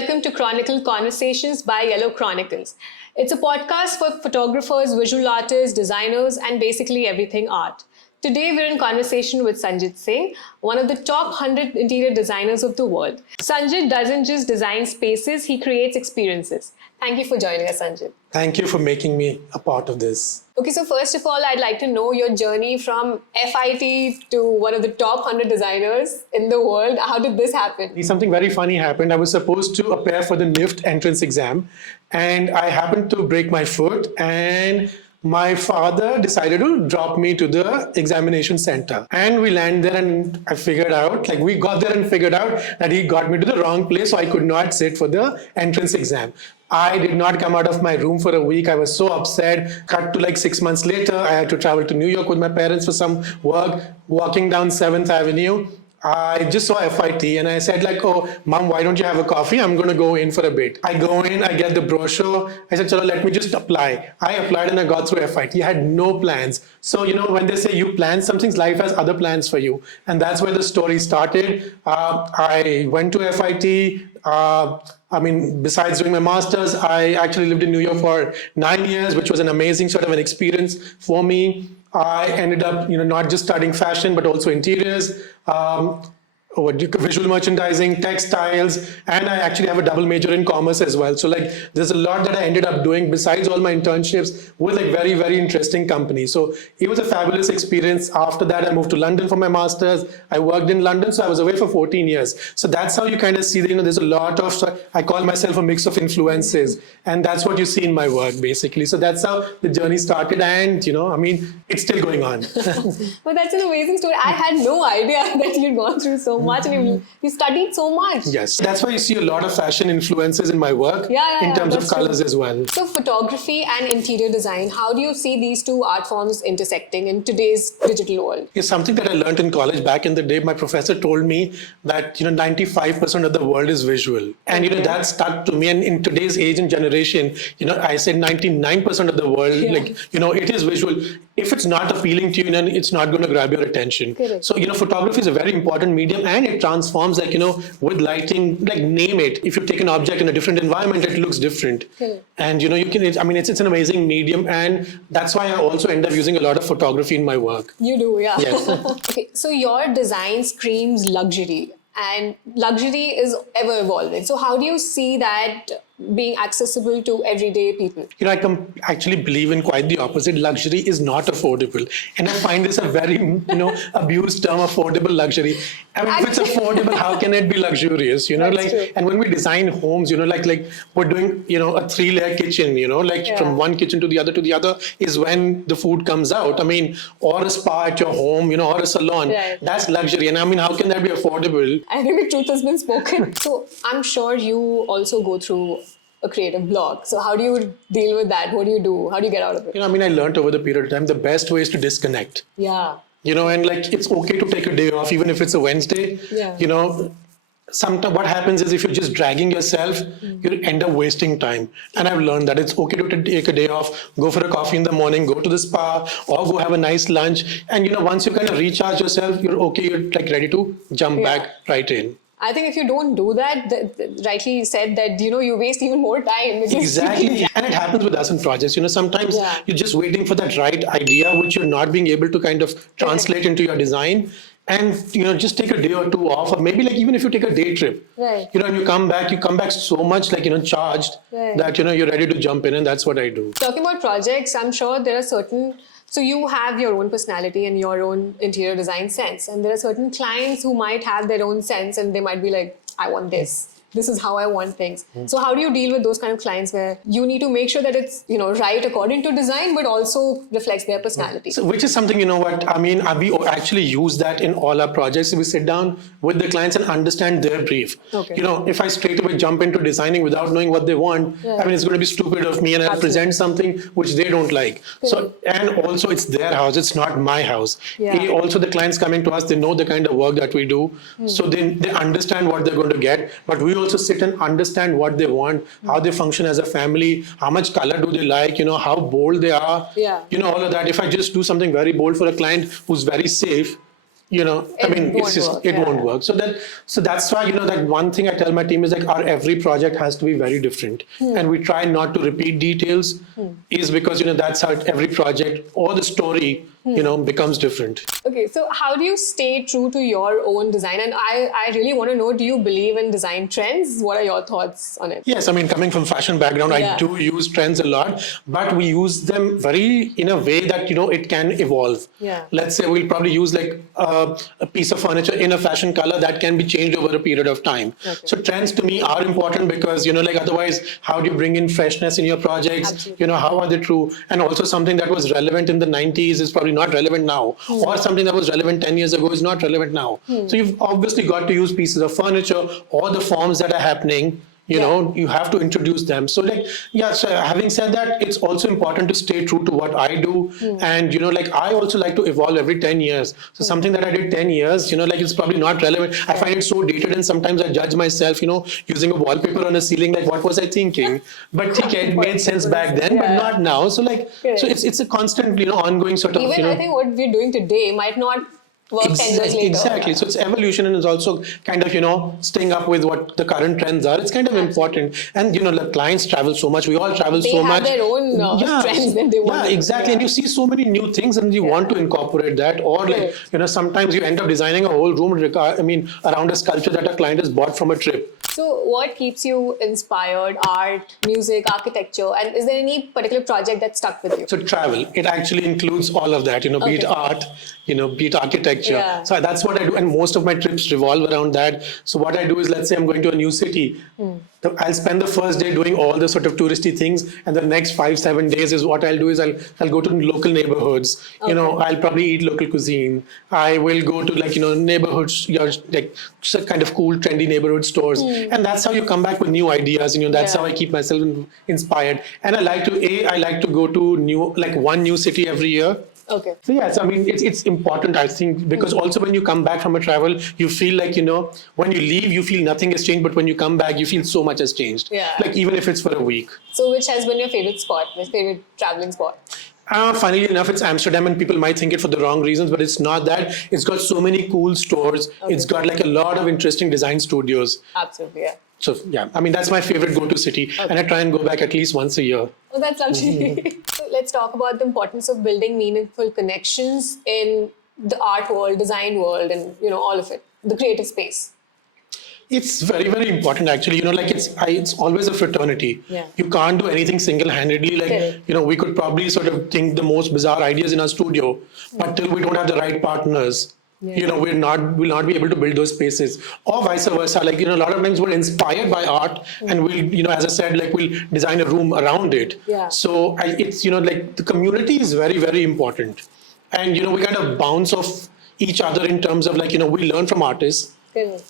welcome to Kronicle Konversations by YellowKorner. It's a podcast for photographers, visual artists, designers, and basically everything art. Today, we're in conversation with Sanjyt Syngh, one of the top 100 interior designers of the world. Sanjyt doesn't just design spaces, he creates experiences. Thank you for joining us, Sanjyt. Thank you for making me a part of this. Okay, so first of all, I'd like to know your journey from FIT to one of the top 100 designers in the world. How did this happen? Something very funny happened. I was supposed to appear for the NIFT entrance exam, and I happened to break my foot, and my father decided to drop me to the examination center. And we landed there, and I figured out, we got there and figured out that he got me to the wrong place, so I could not sit for the entrance exam. I did not come out of my room for a week. I was so upset. Cut to 6 months later, I had to travel to New York with my parents for some work. Walking down 7th Avenue, I just saw FIT and I said oh, Mom, why don't you have a coffee? I'm going to go in for a bit. I go in, I get the brochure. I said, Chalo, let me just apply. I applied and I got through FIT. I had no plans. So, when they say you plan something, life has other plans for you. And that's where the story started. I went to FIT. Besides doing my master's, I actually lived in New York for 9 years, which was an amazing sort of an experience for me. I ended up, not just studying fashion, but also interiors, visual merchandising, textiles, and I actually have a double major in commerce as well. So there's a lot that I ended up doing besides all my internships with very, very interesting companies. So it was a fabulous experience. After that, I moved to London for my master's. I worked in London, so I was away for 14 years. So that's how you kind of see that, there's a lot of, I call myself a mix of influences, and that's what you see in my work, basically. So that's how the journey started, and, it's still going on. Well, that's an amazing story. I had no idea that you'd gone through so much and you studied so much. Yes, that's why you see a lot of fashion influences in my work in terms of colors as well. So photography and interior design, how do you see these two art forms intersecting in today's digital world? It's something that I learned in college back in the day. My professor told me that 95% of the world is visual, and that stuck to me. And in today's age and generation, I said 99% of the world, it is visual. If it's not appealing to you, then it's not going to grab your attention. Correct. So photography is a very important medium, and it transforms with lighting, name it. If you take an object in a different environment, it looks different. Correct. And you can, it's an amazing medium, and that's why I also end up using a lot of photography in my work. You do, yeah. Yes. Okay, so your design screams luxury, and luxury is ever evolving. So how do you see that being accessible to everyday people? I actually believe in quite the opposite. Luxury is not affordable. And I find this a very, abused term, affordable luxury. If it's affordable, how can it be luxurious? True. And when we design homes, we're doing, a 3-layer kitchen, from one kitchen to the other is when the food comes out. Or a spa at your home, or a salon. Right. That's luxury. And how can that be affordable? I think the truth has been spoken. So I'm sure you also go through a creative block. So how do you deal with that? What do you do? How do you get out of it? I learned over the period of time, the best way is to disconnect. Yeah. And it's okay to take a day off, even if it's a Wednesday. Yeah. Sometimes what happens is if you're just dragging yourself, you end up wasting time. And I've learned that it's okay to take a day off, go for a coffee in the morning, go to the spa, or go have a nice lunch. And, once you kind of recharge yourself, you're okay, you're ready to jump back right in. I think if you don't do that, rightly said that, you waste even more time. Exactly. And it happens with us in projects. Sometimes you're just waiting for that right idea, which you're not being able to kind of translate into your design. And, just take a day or two off, or maybe even if you take a day trip, right. And you come back so much charged that, you're ready to jump in, and that's what I do. Talking about projects, I'm sure there are certain, so you have your own personality and your own interior design sense. And there are certain clients who might have their own sense and they might be like, I want this. This is how I want things. So how do you deal with those kind of clients where you need to make sure that it's, right according to design, but also reflects their personality? So, which is something, we actually use that in all our projects. We sit down with the clients and understand their brief. Okay. If I straight away jump into designing without knowing what they want, it's going to be stupid of me, and I'll present something which they don't like. So, and also it's their house, it's not my house. Yeah. Also the clients coming to us, they know the kind of work that we do. So they understand what they're going to get, but we also sit and understand what they want, how they function as a family, how much color do they like, how bold they are, all of that. If I just do something very bold for a client who's very safe, it won't work. So that's why, that one thing I tell my team is like our every project has to be very different. And we try not to repeat details is because, that's how every project or the story, becomes different. Okay, so how do you stay true to your own design? And I really want to know, do you believe in design trends? What are your thoughts on it? Yes, coming from fashion background, I do use trends a lot, but we use them very in a way that, it can evolve. Yeah. Let's say we'll probably use like a piece of furniture in a fashion color that can be changed over a period of time. Okay. So trends to me are important because, otherwise, how do you bring in freshness in your projects? Absolutely. How are they true? And also something that was relevant in the 90s is probably not relevant now, or something that was relevant 10 years ago is not relevant now. So you've obviously got to use pieces of furniture or the forms that are happening. You have to introduce them. So so having said that, it's also important to stay true to what I do. And, I also like to evolve every 10 years. So something that I did 10 years, it's probably not relevant. I find it so dated and sometimes I judge myself, using a wallpaper on a ceiling, like what was I thinking? But it made sense back then, but not now. So so it's a constant, ongoing sort of, Even I think what we're doing today might not work 10 years later. Exactly. So it's evolution and it's also kind of, staying up with what the current trends are. It's kind of important. And, the clients travel so much. We all travel so much. They have their own trends that they want. Yeah, exactly. And you see so many new things and you want to incorporate that. Or sometimes you end up designing a whole room around a sculpture that a client has bought from a trip. So what keeps you inspired? Art, music, architecture? And is there any particular project that stuck with you? So travel, it actually includes all of that, be it art, be it architecture. Yeah. So that's what I do. And most of my trips revolve around that. So what I do is, let's say I'm going to a new city. I'll spend the first day doing all the sort of touristy things. And the next 5-7 days is what I'll do is I'll go to local neighborhoods. Okay. I'll probably eat local cuisine. I will go to neighborhoods, kind of cool, trendy neighborhood stores. And that's how you come back with new ideas. That's how I keep myself inspired. And I like to go to one new city every year. Okay. So it's important, I think, because also when you come back from a travel, you feel like, when you leave, you feel nothing has changed, but when you come back, you feel so much has changed. Yeah. Even if it's for a week. So which has been your favorite spot, your favorite traveling spot? Funnily enough, it's Amsterdam, and people might think it for the wrong reasons, but it's not that. It's got so many cool stores. Okay. It's got a lot of interesting design studios. Absolutely, yeah. So that's my favorite go-to city. Okay. And I try and go back at least once a year. Oh, that's lovely. So let's talk about the importance of building meaningful connections in the art world, design world, and all of it, the creative space. It's very, very important, actually. It's always a fraternity. Yeah. You can't do anything single-handedly. We could probably sort of think the most bizarre ideas in our studio, but till we don't have the right partners, we'll not be able to build those spaces. Or vice versa. A lot of times we're inspired by art, and we'll, as I said, we'll design a room around it. Yeah. So it's, the community is very, very important. And, we kind of bounce off each other in terms of we learn from artists.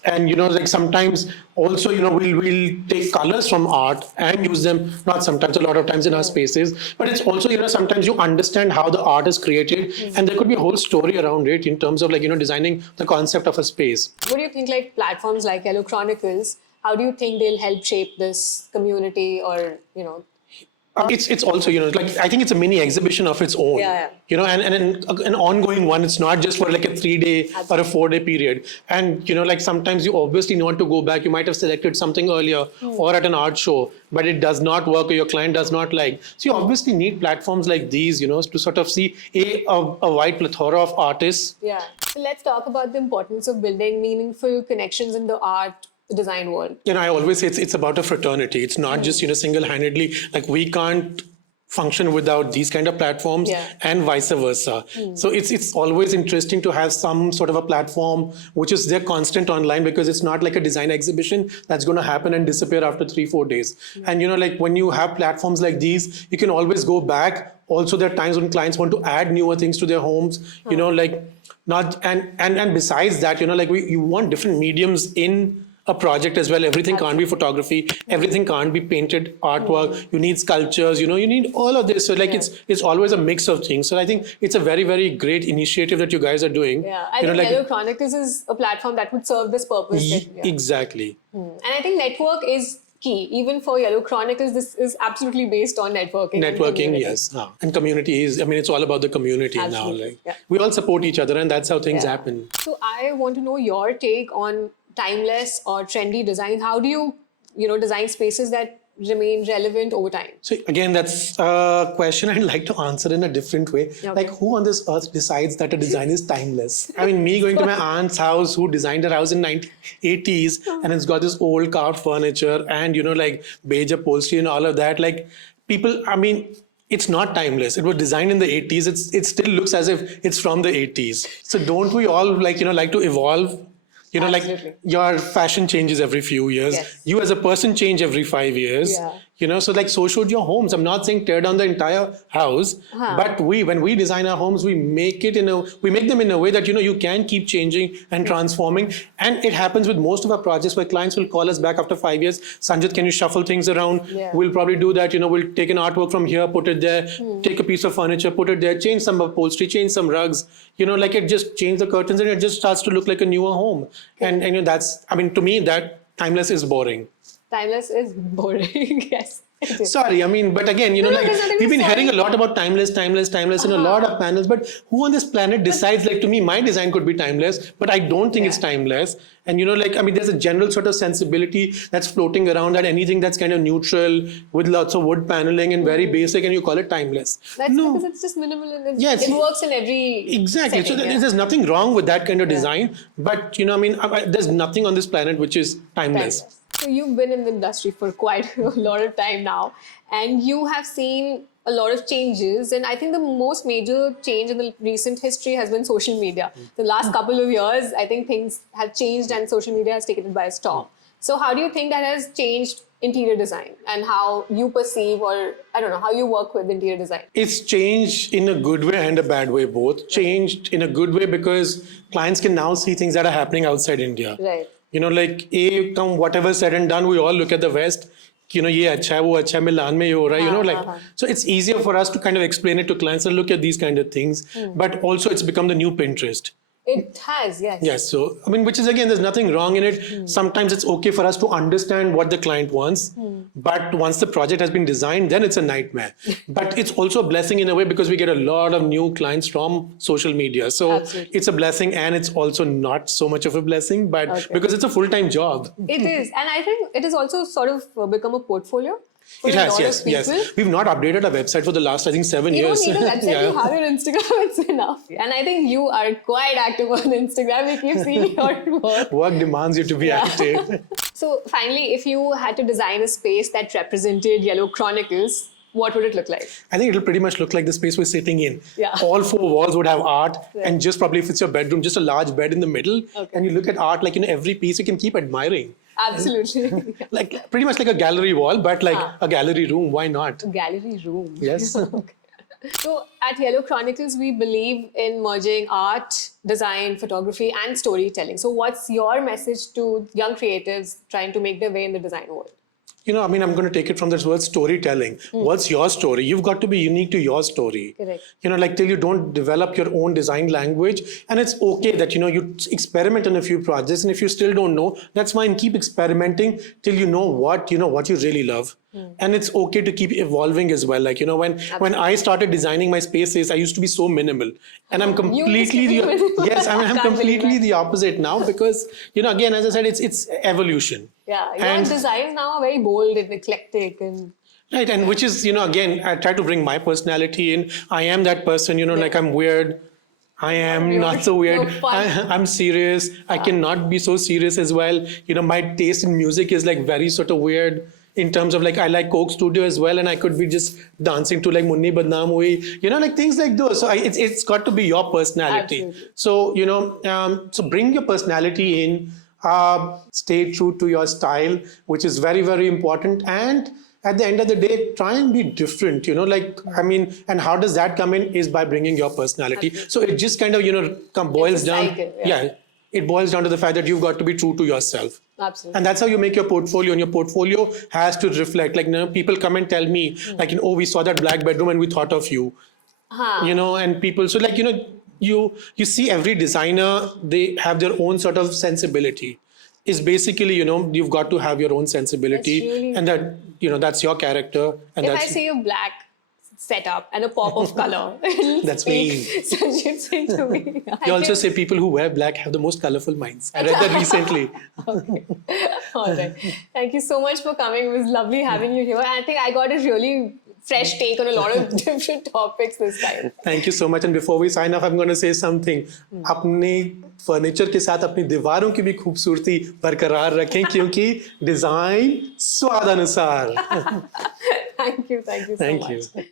And sometimes also we'll take colors from art and use them, not sometimes, a lot of times in our spaces, but it's also sometimes you understand how the art is created, and there could be a whole story around it in terms of designing the concept of a space. What do you think, platforms like Yellow Chronicles, how do you think they'll help shape this community, or It's also, I think it's a mini exhibition of its own, and an ongoing one. It's not just for a 3-day or a 4-day period. And, sometimes you obviously want to go back. You might have selected something earlier or at an art show, but it does not work or your client does not like. So you obviously need platforms like these, to sort of see a wide plethora of artists. Yeah. So let's talk about the importance of building meaningful connections in the art design world. I always say it's about a fraternity. It's not just, single-handedly, we can't function without these kind of platforms, and vice versa. So it's always interesting to have some sort of a platform which is there constant online, because it's not like a design exhibition that's going to happen and disappear after 3-4 days. And when you have platforms like these, you can always go back. Also, there are times when clients want to add newer things to their homes, not and besides that, you want different mediums in a project as well. Everything can't be photography. Everything can't be painted artwork. You need sculptures. You need all of this. So it's always a mix of things. So I think it's a very, very great initiative that you guys are doing. Yeah, I think Yellow Chronicles is a platform that would serve this purpose. Exactly. And I think network is key. Even for Yellow Chronicles, this is absolutely based on networking. And Networking, community. yes. And community is, I mean, it's all about the community Absolutely, now. Like yeah. we all support each other, and that's how things Yeah. happen. So I want to know your take on timeless or trendy design. How do you design spaces that remain relevant over time? So again, that's a question I'd like to answer in a different way. Okay. Like, who on this earth decides that a design is timeless? I mean, me going to my aunt's house, who designed her house in 1980s, and it's got this old carved furniture and like beige upholstery and all of that. Like people, I mean, it's not timeless. It was designed in the 80s. It still looks as if it's from the 80s. So don't we all like to evolve? Absolutely. Like your fashion changes every few years. Yes. You as a person change every 5 years. Yeah. So like so should your homes. I'm not saying tear down the entire house, but when we design our homes, we make them in a way that you can keep changing and transforming. And it happens with most of our projects where clients will call us back after 5 years. Sanjyt, can you shuffle things around? Yeah. We'll probably do that. We'll take an artwork from here, put it there, take a piece of furniture, put it there, change some upholstery, change some rugs. Like it just change the curtains and it just starts to look like a newer home. And that's, I mean, to me, that timeless is boring. Timeless is boring. Yes. Sorry, I mean, but again, we've been hearing a lot about timeless in a lot of panels, but who on this planet decides, like, to me, my design could be timeless, but I don't think it's timeless. And, there's a general sort of sensibility that's floating around that anything that's kind of neutral with lots of wood paneling and very basic, and you call it timeless. That's because it's just minimal and it works in every Exactly. setting, So there's nothing wrong with that kind of design, but, there's nothing on this planet which is timeless. So you've been in the industry for quite a lot of time now, and you have seen a lot of changes. And I think the most major change in the recent history has been social media. The last couple of years, I think things have changed and social media has taken it by storm. So how do you think that has changed interior design and how you perceive, or I don't know, how you work with interior design? It's changed in a good way and a bad way, both. Changed in a good way because clients can now see things that are happening outside India. Right. Like whatever said and done, we all look at the West. Ye acha hai, wo acha hai, Milan mein ye ho raha hai, so it's easier for us to kind of explain it to clients and look at these kind of things. But also it's become the new Pinterest. It has, yes. Yes. So, I mean, which is, again, there's nothing wrong in it. Sometimes it's okay for us to understand what the client wants. But once the project has been designed, then it's a nightmare. But it's also a blessing in a way because we get a lot of new clients from social media. So Absolutely. It's a blessing, and it's also not so much of a blessing, but because it's a full-time job. It is. And I think it has also sort of become a portfolio. It has, yes. We've not updated our website for the last, I think, 7 years. You don't need a website, you have your Instagram, it's enough. And I think you are quite active on Instagram. We keep seeing your work. Work demands you to be active. So finally, if you had to design a space that represented Yellow Chronicles, what would it look like? I think it'll pretty much look like the space we're sitting in. Yeah. All 4 walls would have art, and just probably if it's your bedroom, just a large bed in the middle. Okay. And you look at art, like every piece you can keep admiring. Absolutely. Like pretty much like a gallery wall, but like a gallery room. Why not? A gallery room. Yes. Okay. So at Yellow Chronicles, we believe in merging art, design, photography, and storytelling. So what's your message to young creatives trying to make their way in the design world? I'm going to take it from this word storytelling. What's your story? You've got to be unique to your story. Correct. Like till you don't develop your own design language, and it's okay that, you experiment on a few projects, and if you still don't know, that's fine. Keep experimenting till you know what you really love. And it's okay to keep evolving as well. Like, when I started designing my spaces, I used to be so minimal, and I'm completely I'm completely the opposite now because, again, as I said, it's evolution. Yeah, your designs now are very bold and eclectic and... Right, and which is, again, I try to bring my personality in. I am that person, like I'm weird. I am not so weird. I'm serious. I cannot be so serious as well. My taste in music is like very sort of weird in terms of like, I like Coke Studio as well, and I could be just dancing to like Munni Badnaam Hui, like things like those. So it's got to be your personality. Absolutely. So, so bring your personality in. Stay true to your style, which is very, very important. And at the end of the day, try and be different, and how does that come in is by bringing your personality. Absolutely. So it just kind of boils down. Cycle, it boils down to the fact that you've got to be true to yourself. Absolutely. And that's how you make your portfolio. And your portfolio has to reflect, people come and tell me, we saw that black bedroom and we thought of you. And people, so you see every designer, they have their own sort of sensibility. is basically, you've got to have your own sensibility, That's really- and that, that's your character. And If I that's see a black setup and a pop of color, That's me. Sanjyt Singh to me. They also say people who wear black have the most colorful minds. I read that recently. Okay. All right. Thank you so much for coming. It was lovely having you here. I think I got a really fresh take on a lot of different topics this time. Thank you so much. And before we sign off, I'm going to say something. अपने furniture के साथ अपनी दीवारों की भी खूबसूरती बरकरार रखें, क्योंकि डिजाइन स्वाद अनुसार. Thank you so Thank much. you.